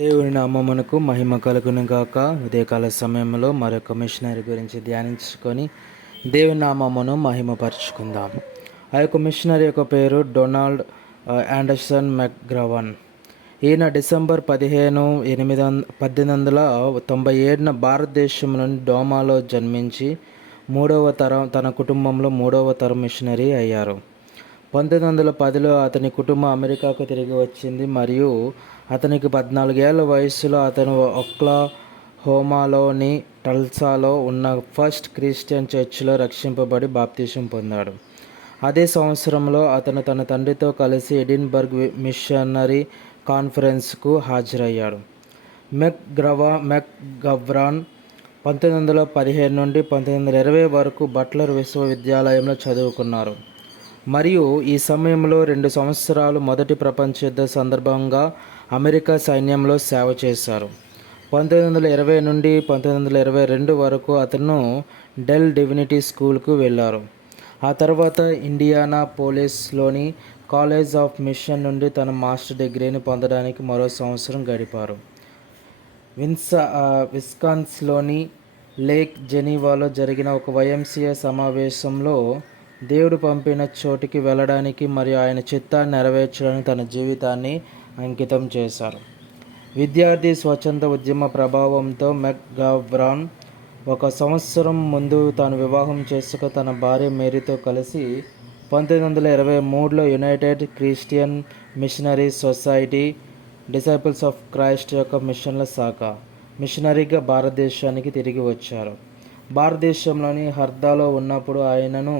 దేవుని నామమునకు మహిమ కలుగును గాక. ఉదయకాల సమయంలో మరొక మిషనరీ గురించి ధ్యానించుకొని దేవుని నామమును మహిమపరుచుకుందాం. ఆ యొక్క మిషనరీ యొక్క పేరు డొనాల్డ్ ఆండర్సన్ మెక్గ్రవన్. ఈయన డిసెంబర్ 15, 1897 భారతదేశంలోని డోమాలో జన్మించి తన కుటుంబంలో మూడవ తరం మిషనరీ అయ్యారు. 1910లో అతని కుటుంబం అమెరికాకు తిరిగి వచ్చింది మరియు అతనికి 14 ఏళ్ల వయసులో అతను ఒక్లహోమాలోని టల్సాలో ఉన్న ఫస్ట్ క్రిస్టియన్ చర్చిలో రక్షింపబడి బాప్తిసం పొందాడు. అదే సంవత్సరంలో అతను తన తండ్రితో కలిసి ఎడిన్బర్గ్ మిషనరీ కాన్ఫరెన్స్కు హాజరయ్యాడు. మెక్గవ్రాన్ 1917 నుండి 1920 వరకు బట్లర్ విశ్వవిద్యాలయంలో చదువుకున్నారు మరియు ఈ సమయంలో 2 సంవత్సరాలు మొదటి ప్రపంచ యుద్ధ సందర్భంగా అమెరికా సైన్యంలో సేవ చేశారు. 1920 నుండి 1922 వరకు అతను డెల్ డివినిటీ స్కూల్కు వెళ్ళారు. ఆ తర్వాత ఇండియానా పోలిస్లోని కాలేజ్ ఆఫ్ మిషన్ నుండి తన మాస్టర్ డిగ్రీని పొందడానికి మరో సంవత్సరం గడిపారు. విస్కాన్సిన్లోని లేక్ జెనీవాలో జరిగిన ఒక YMCA సమావేశంలో దేవుడు పంపిన చోటికి వెళ్ళడానికి మరియు ఆయన చిత్తాన్ని నెరవేర్చడానికి తన జీవితాన్ని అంకితం చేశారు. విద్యార్థి స్వచ్ఛంద ఉద్యమ ప్రభావంతో మెక్గవ్రాన్ ఒక సంవత్సరం ముందు తాను వివాహం చేసుకు తన భార్య మేరీతో కలిసి 1923లో United Christian Missionary Society Disciples of Christ యొక్క మిషన్ల శాఖ మిషనరీగా భారతదేశానికి తిరిగి వచ్చారు. భారతదేశంలోని హర్దాలో ఉన్నప్పుడు ఆయనను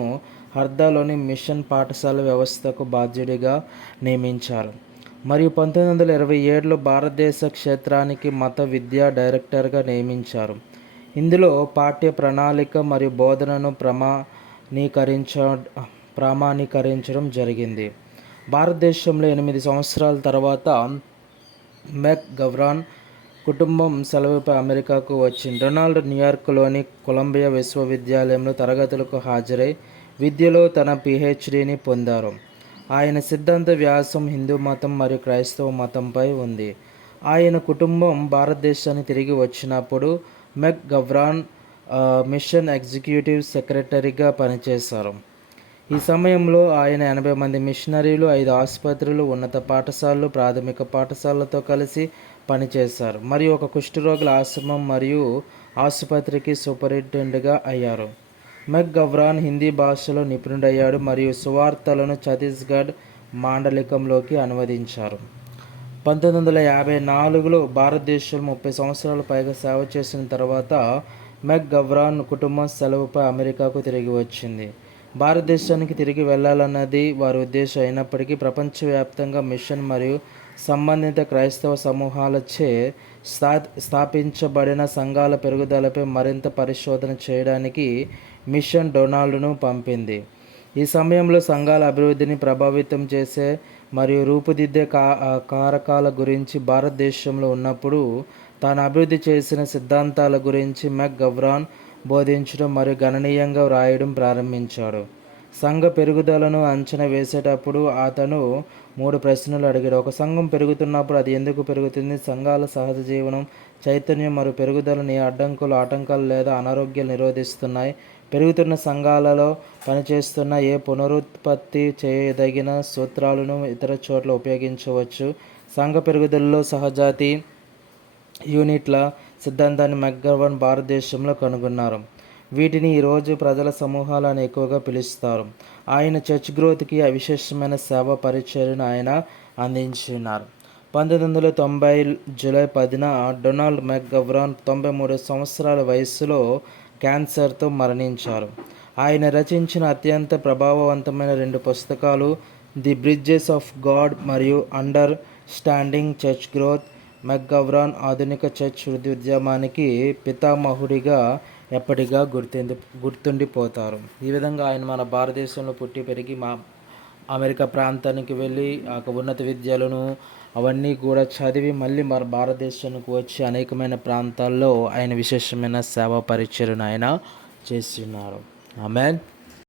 హర్దాలోని మిషన్ పాఠశాల వ్యవస్థకు బాధ్యుడిగా నియమించారు మరియు 1927లో భారతదేశ క్షేత్రానికి మత విద్యా డైరెక్టర్గా నియమించారు. ఇందులో పాఠ్య ప్రణాళిక మరియు బోధనను ప్రామాణీకరించడం జరిగింది. భారతదేశంలో 8 సంవత్సరాల తర్వాత మెక్గవ్రాన్ కుటుంబం సెలవుపై అమెరికాకు వచ్చింది. డొనాల్డ్ న్యూయార్క్లోని కొలంబియా విశ్వవిద్యాలయంలో తరగతులకు హాజరై విద్యలో తన PhDని పొందారు. ఆయన సిద్ధాంత వ్యాసం హిందూ మతం మరియు క్రైస్తవ మతంపై ఉంది. ఆయన కుటుంబం భారతదేశానికి తిరిగి వచ్చినప్పుడు మెక్గవ్రాన్ మిషన్ ఎగ్జిక్యూటివ్ సెక్రటరీగా పనిచేశారు. ఈ సమయంలో ఆయన 80 మంది మిషనరీలు, 5 ఆసుపత్రులు, ఉన్నత పాఠశాలలు, ప్రాథమిక పాఠశాలలతో కలిసి పనిచేశారు మరియు ఒక కుష్ఠరోగుల ఆశ్రమం మరియు ఆసుపత్రికి సూపరింటెండెంట్గా అయ్యారు. మెక్గవ్రాన్ హిందీ భాషలో నిపుణుడయ్యాడు మరియు సువార్తలను ఛత్తీస్గఢ్ మాండలికంలోకి అనువదించారు. 1954లో భారతదేశంలో 30 సంవత్సరాల పైగా సేవ చేసిన తర్వాత మెక్గవ్రాన్ కుటుంబం సెలవుపై అమెరికాకు తిరిగి వచ్చింది. భారతదేశానికి తిరిగి వెళ్లాలన్నది వారి ఉద్దేశం అయినప్పటికీ ప్రపంచవ్యాప్తంగా మిషన్ మరియు సంబంధిత క్రైస్తవ సమూహాలచే స్థాపించబడిన సంఘాల పెరుగుదలపై మరింత పరిశోధన చేయడానికి మిషన్ డొనాల్డ్ను పంపింది. ఈ సమయంలో సంఘాల అభివృద్ధిని ప్రభావితం చేసే మరియు రూపుదిద్దే కారకాల గురించి భారతదేశంలో ఉన్నప్పుడు తాను అభివృద్ధి చేసిన సిద్ధాంతాల గురించి మెక్గవ్రాన్ బోధించడం మరియు గణనీయంగా వ్రాయడం ప్రారంభించాడు. సంఘ పెరుగుదలను అంచనా వేసేటప్పుడు అతను 3 ప్రశ్నలు అడిగాడు. ఒక సంఘం పెరుగుతున్నప్పుడు అది ఎందుకు పెరుగుతుంది? సంఘాల సహజ జీవనం, చైతన్యం మరియు పెరుగుదలను ఏ ఆటంకాలు లేదా అనారోగ్యాలు నిరోధిస్తున్నాయి? పెరుగుతున్న సంఘాలలో పనిచేస్తున్న ఏ పునరుత్పత్తి చేయదగిన సూత్రాలను ఇతర చోట్ల ఉపయోగించవచ్చు? సంఘ పెరుగుదలలో సహజాతి యూనిట్ల సిద్ధాంతాన్ని మెక్గవ్రాన్ భారతదేశంలో కనుగొన్నారు. వీటిని ఈరోజు ప్రజల సమూహాలు అని ఎక్కువగా పిలుస్తారు. ఆయన చర్చ్ గ్రోత్కి విశేషమైన సేవా పరిచర్యను ఆయన అందించినారు. 1990 జూలై 10న డొనాల్డ్ మెక్గవ్రాన్ 93 సంవత్సరాల వయస్సులో క్యాన్సర్తో మరణించారు. ఆయన రచించిన అత్యంత ప్రభావవంతమైన 2 పుస్తకాలు ది బ్రిడ్జెస్ ఆఫ్ గాడ్ మరియు అండర్ స్టాండింగ్ చర్చ్ గ్రోత్. మెక్గవ్రాన్ ఆధునిక చర్చ్ వృద్ధి ఉద్యమానికి పితామహుడిగా ఎప్పటిగా గుర్తుండిపోతారు. ఈ విధంగా ఆయన మన భారతదేశంలో పుట్టి పెరిగి అమెరికా ప్రాంతానికి వెళ్ళి ఉన్నత విద్యలను అవన్నీ కూడా చదివి మళ్ళీ మన భారతదేశానికి వచ్చి అనేకమైన ప్రాంతాల్లో ఆయన విశేషమైన సేవా పరిచర్యను ఆయన చేస్తున్నారు. ఆమేన్.